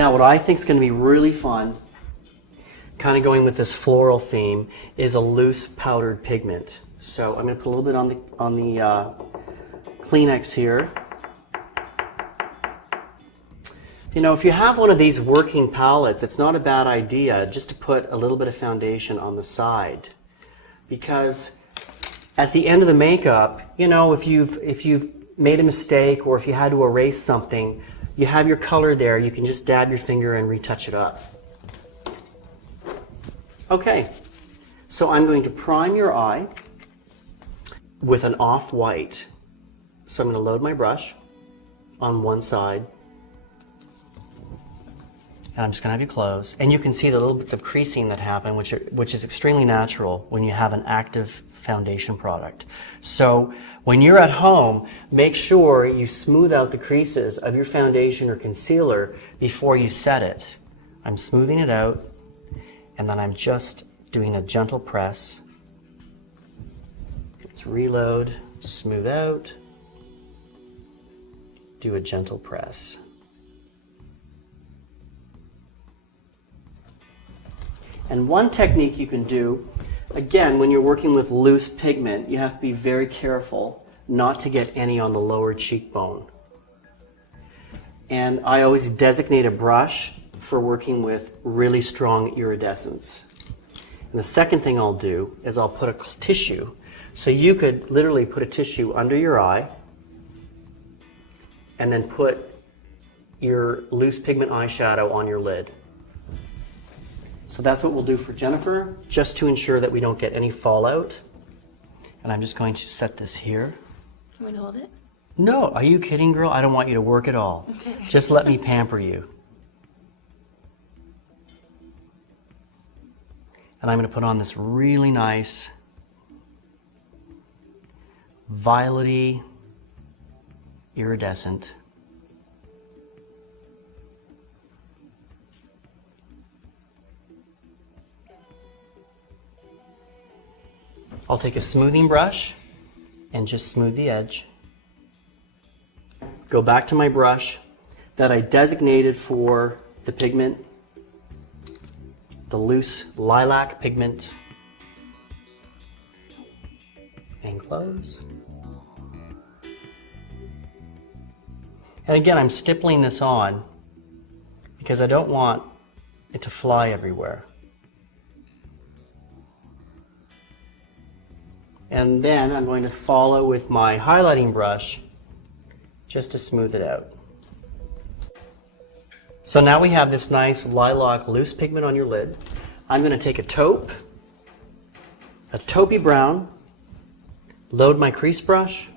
Now what I think is going to be really fun, kind of going with this floral theme, is a loose powdered pigment. So I'm going to put a little bit on the Kleenex here. You know, if you have one of these working palettes, it's not a bad idea just to put a little bit of foundation on the side, because at the end of the makeup, you know, if you've made a mistake or if you had to erase something, you have your color there. You can just dab your finger and retouch it up. Okay, so I'm going to prime your eye with an off-white. So I'm going to load my brush on one side. And I'm just going to have you close. And you can see the little bits of creasing that happen, which is extremely natural when you have an active foundation product. So when you're at home, make sure you smooth out the creases of your foundation or concealer before you set it. I'm smoothing it out, and then I'm just doing a gentle press. Let's reload, smooth out, do a gentle press. And one technique you can do, again, when you're working with loose pigment, you have to be very careful not to get any on the lower cheekbone. And I always designate a brush for working with really strong iridescence. And the second thing I'll do is I'll put a tissue. So you could literally put a tissue under your eye and then put your loose pigment eyeshadow on your lid. So that's what we'll do for Jennifer, just to ensure that we don't get any fallout. And I'm just going to set this here. You want me to hold it? No, are you kidding, girl? I don't want you to work at all. Okay. Just let me pamper you. And I'm going to put on this really nice violety iridescent. I'll take a smoothing brush and just smooth the edge. Go back to my brush that I designated for the pigment, the loose lilac pigment, and close. And again, I'm stippling this on because I don't want it to fly everywhere. And then I'm going to follow with my highlighting brush just to smooth it out. So now we have this nice lilac loose pigment on your lid. I'm going to take a taupey brown, load my crease brush,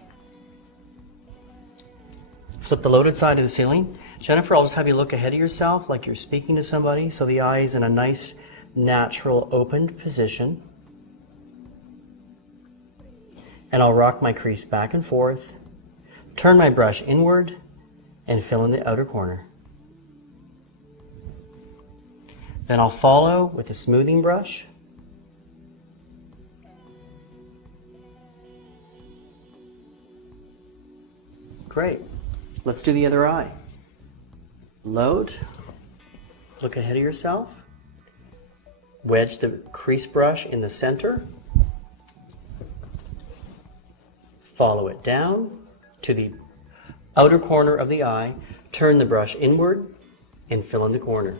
flip the loaded side to the ceiling. Jennifer, I'll just have you look ahead of yourself like you're speaking to somebody, so the eye is in a nice, natural, opened position. And I'll rock my crease back and forth, turn my brush inward, and fill in the outer corner. Then I'll follow with a smoothing brush. Great. Let's do the other eye. Load, look ahead of yourself, wedge the crease brush in the center, follow it down to the outer corner of the eye, turn the brush inward, and fill in the corner.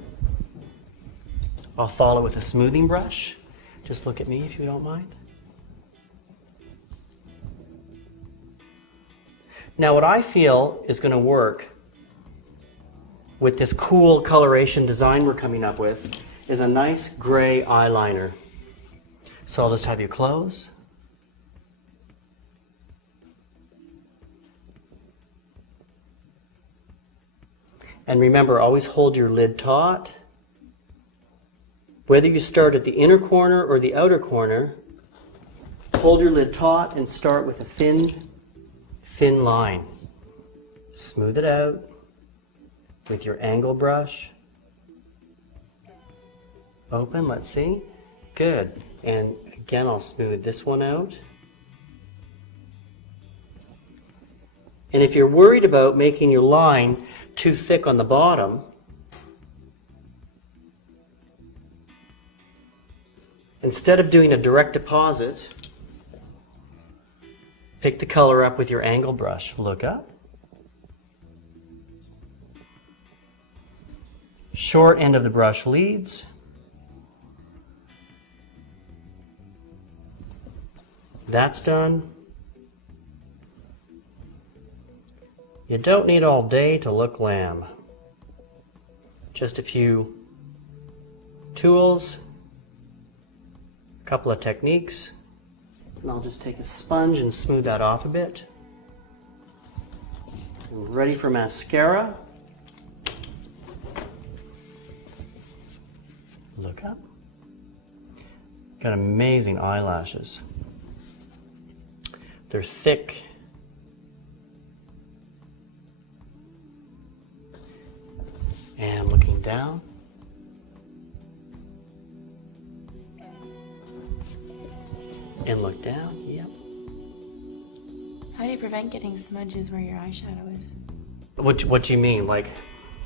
I'll follow with a smoothing brush. Just look at me if you don't mind. Now what I feel is going to work with this cool coloration design we're coming up with is a nice gray eyeliner. So I'll just have you close. And remember, always hold your lid taut. Whether you start at the inner corner or the outer corner, hold your lid taut and start with a thin line. Smooth it out with your angle brush. Open, let's see. Good. And again, I'll smooth this one out. And if you're worried about making your line too thick on the bottom, instead of doing a direct deposit, pick the color up with your angle brush. Look up. Short end of the brush leads. That's done. You don't need all day to look glam. Just a few tools, a couple of techniques, and I'll just take a sponge and smooth that off a bit. Ready for mascara. Look up. Got amazing eyelashes. They're thick. And looking down. And look down, yep. How do you prevent getting smudges where your eyeshadow is? What do you mean, like?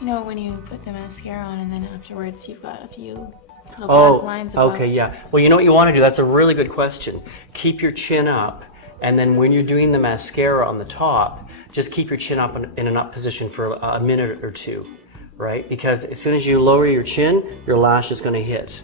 You know, when you put the mascara on and then afterwards you've got a few little black lines above. Okay, yeah. Well, you know what you want to do? That's a really good question. Keep your chin up, and then when you're doing the mascara on the top, just keep your chin up in an up position for a minute or two, right? Because as soon as you lower your chin, your lash is going to hit.